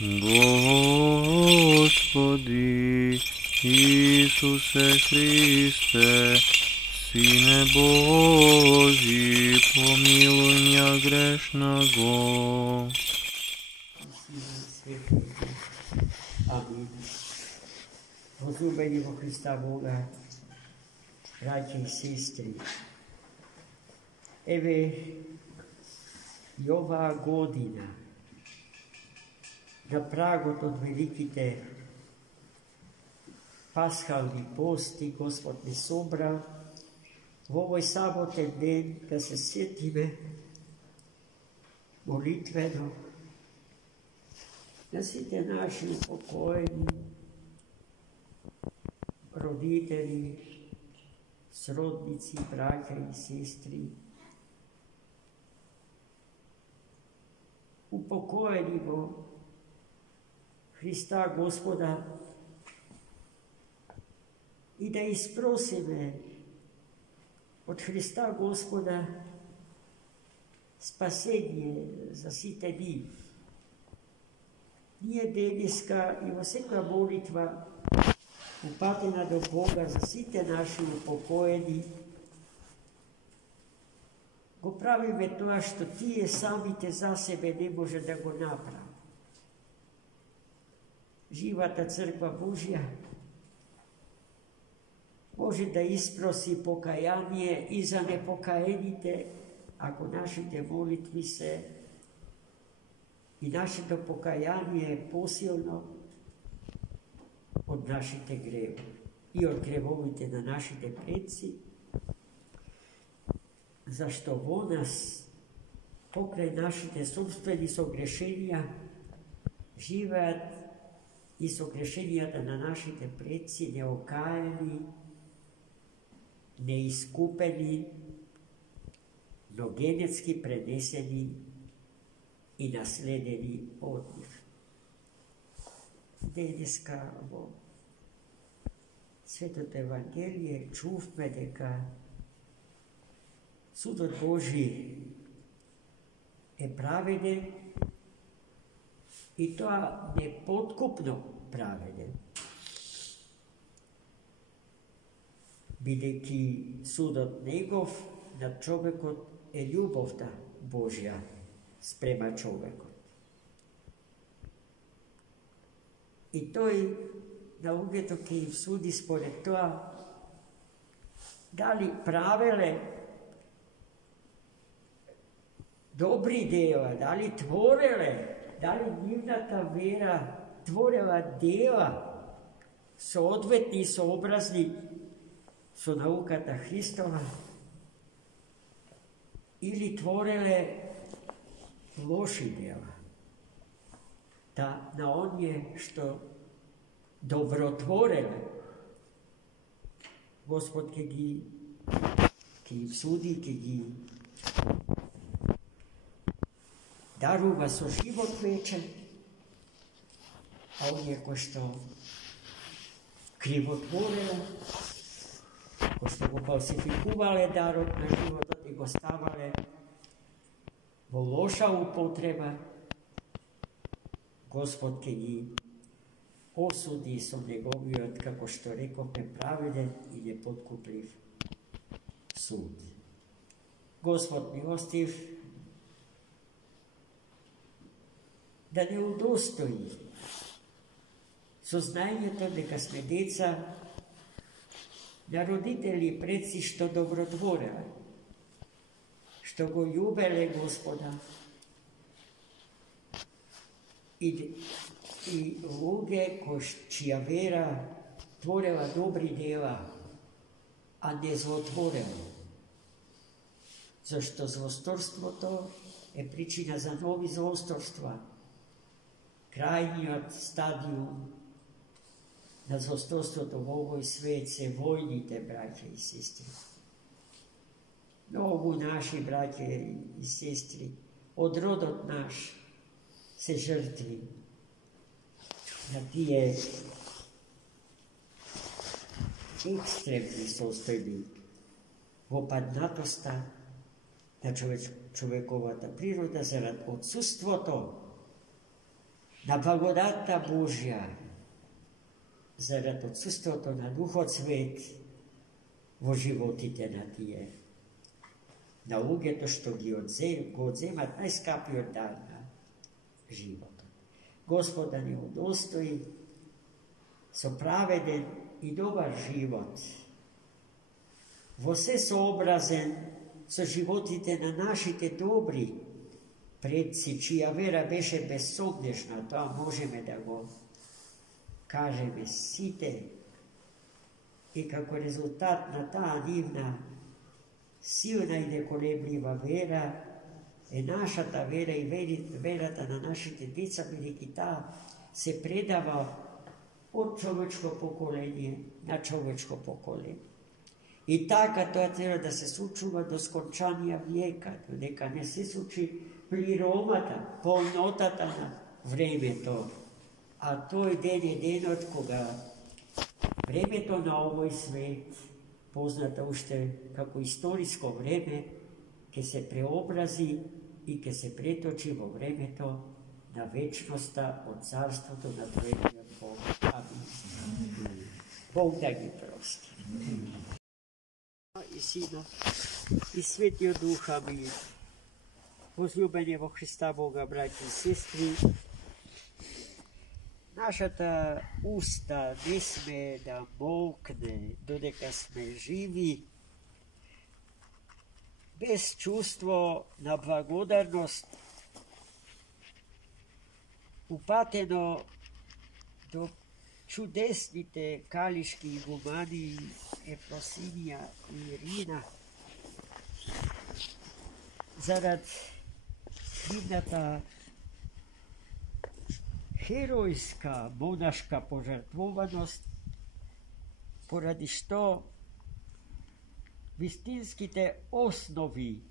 Господи Исусе Христе, Сине Божий, помилуй меня грешного. Amen. Возлюбені во Христа Бога, браті і сестри, еве и ова година, на прагот од великите пасхални пости, Господ не собра во овој саботен ден да се сетиме молитвено на сите наши упокоени родители, сродници, браќа и сестри, упокоени во Христа Господа, и да испросиме од Христа Господа спасение за сите ни. Ние денеска и во секоја молитва упатена до Бога за сите наши упокоени, го правиме тоа што тие самите за себе не може да го направи. Живата црква Божја може да испроси покаяние и за непокаените, ако нашите молитви се и нашето покаяние е посилно од нашите гревови и од гревовите на нашите предци, зашто во нас, покрај нашите собствени согрешенија, живеат и согрешенијата на нашите предци неокаени, неискупени, но генетски пренесени и наследени од нив. Денеска во Светото Евангелие чувме дека судот Божи е праведен и тоа непоткупно праведен. Бидејќи судот негов над човекот е љубовта Божја спрема човекот. И тој на луѓето ќе им суди според тоа дали правеле добри дела, дали твореле, дали нивната вера творела дела соодветни и сообразни со науката Христова, или твореле лоши дела. Да, на оние што добротвореле, Господ ќе ги суди, ќе ги дарува со живот вечен, а оние кои што кривотвореле, кои што го фалсификувале дарот на животот и го ставале во лоша употреба, Господ ќе ги осуди со неговиот, како што рековме, праведен и непоткуплив суд. Господ милостив да не удостои сознанието дека сме деца на родители и предци што добротвореле, што го љубеле Господа, и луѓе чија вера творела добри дела, а не злотворела. Зашто злосторството е причина за нови злосторства. Крајниот стадиум на злосторството во овој свет се војните, браќа и сестри. Многу наши браќа и сестри од родот наш се жртви на тие екстремни состојби во паднатоста на човековата природа зарад отсуството на благодатта Божја, зарад отсутството на Духот Свет во животите на тие, на луѓето што го одземат најскапиот дар на животот. Господ да ни удостои со праведен и добар живот, во се сообразен со животите на нашите добри предци, чија вера беше безсогнешна, тоа можеме да го кажеме сите, и како резултат на таа нивна силна и неколеблива вера е нашата вера и верата на нашите деца, бидејќи таа се предава од човечко поколение на човечко поколение. И така тоа треба да се случува до скончанија века, додека не се случи плиромата, полнотата на времето. А тој ден е денот кога времето на овој свет, позната уште како историско време, ќе се преобрази и ќе се преточи во времето на вечноста од царството на Тројниот Бог. Амин. Бог да ги прости. И Сина, и Светиот Дух, амин. Возлюбени во Христа Бога, браќи и сестри, нашата уста не сме да молкне додека сме живи, без чувство на благодарност, упатено до чудесните калишки игумани Ефросинија и Ирина, зарад нивната херојска монашка пожртвуваност, поради што вистинските основи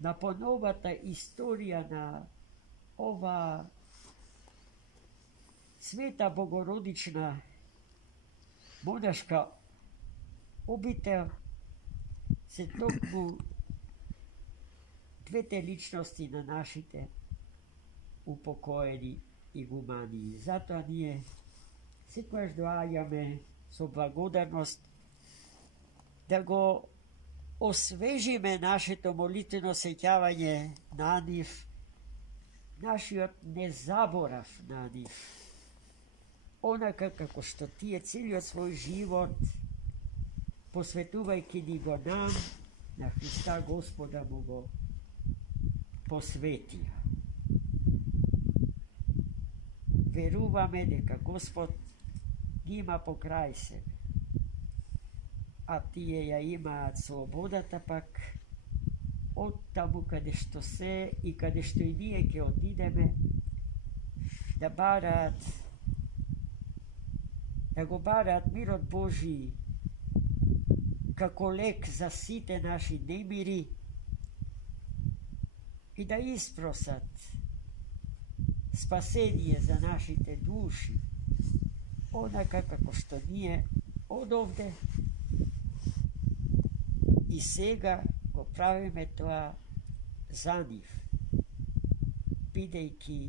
на поновата историја на ова света богородична монашка обител се токму двете личности на нашите упокоени игумани. Затоа ние секогаш доаѓаме со благодарност да го освежиме нашето молитвено сеќавање на нив, нашиот незаборав на нив, онака како што тие целиот свој живот, посветувајќи ни го нам, на Христа Господа му го посветија. Веруваме дека Господ ги има покрај себе, а тие ја имаат слободата пак од таму каде што се и каде што и ние ќе отидеме, да бараат, да го бараат мирот Божи како лек за сите наши немири и да испросат спасение за нашите души, онака како што ние одовде и сега го правиме тоа за нив, бидејќи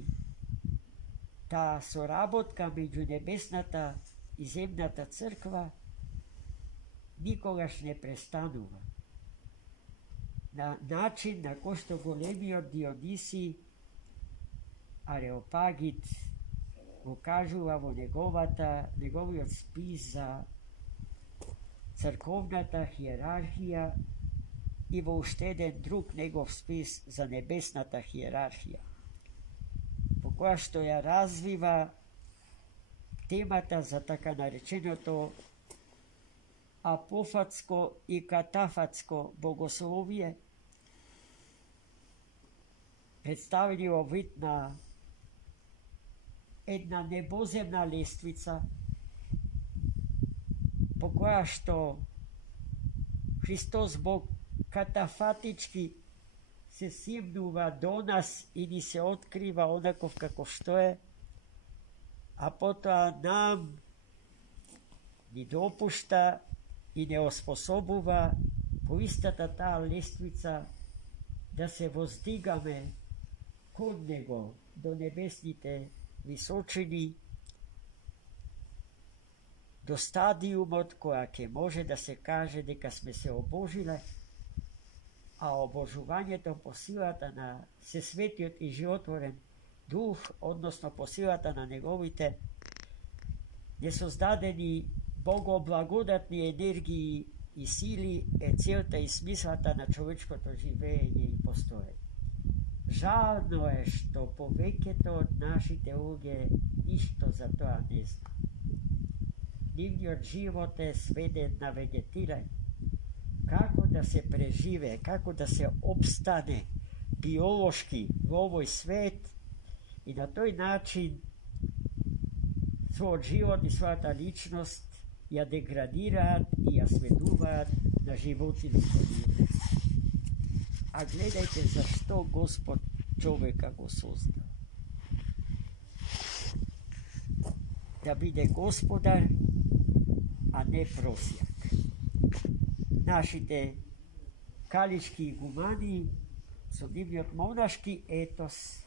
таа соработка меѓу небесната и земната црква никогаш не престанува. На начин на кој што големиот Диониси Ареопагит го кажува во неговиот спис за црковната хиерархија и во уште еден друг негов спис за небесната хиерархија, по која што ја развива темата за така нареченото апофатско и катафатско богословие, представени во вид на една небоземна лествица, по која што Христос Бог катафатички се симнува до нас и ни се открива онаков како што е, а потоа нам ни допушта и не оспособува по истата таа лествица да се воздигаме кон Него do nебесните височини, до стадиумот која ќе може да се каже дека сме се обожиле, а обожувањето по силата на Сесветиот и животворен Дух, односно по силата на неговите несоздадени богоблагодатни енергии и сили е целта и смислата на човечкото живење и постоење. Жално е што повеќето од нашите луѓе ништо за тоа не зна. Нивниот живот е сведен на вегетирање. Како да се преживе, како да се обстане биолошки во овој свет и на тој начин својот живот и својата личност ја деградираат и ја сведуваат на животини кои живеат. А гледајте зашто Господ човека го создал. Да биде господар, а не просјак. Нашите калички игумани со нивниот монашки етос,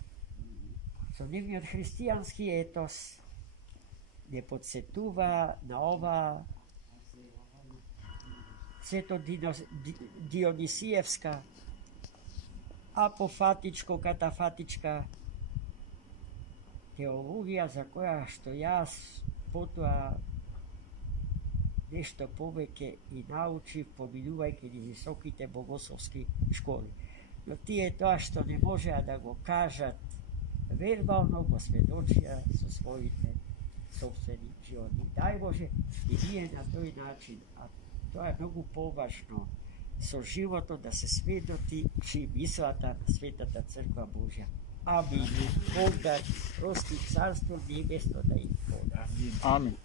со нивниот христијански етос, не подсетува на ова сето Дионисиевска, апофатичко-катафатичка теологија за која што јас потоа нешто повеќе и научив поминувајќи низ високите богословски школи. Но тие тоа што не можеа да го кажат вербално, го сведочија со своите собствени животи. Дај Боже и ние на тој начин, а тоа е многу поважно, со животот да се сведоти мислата на Светата Црква Божја. Амин. Бог да прости, царство небесно да им пода. Амин.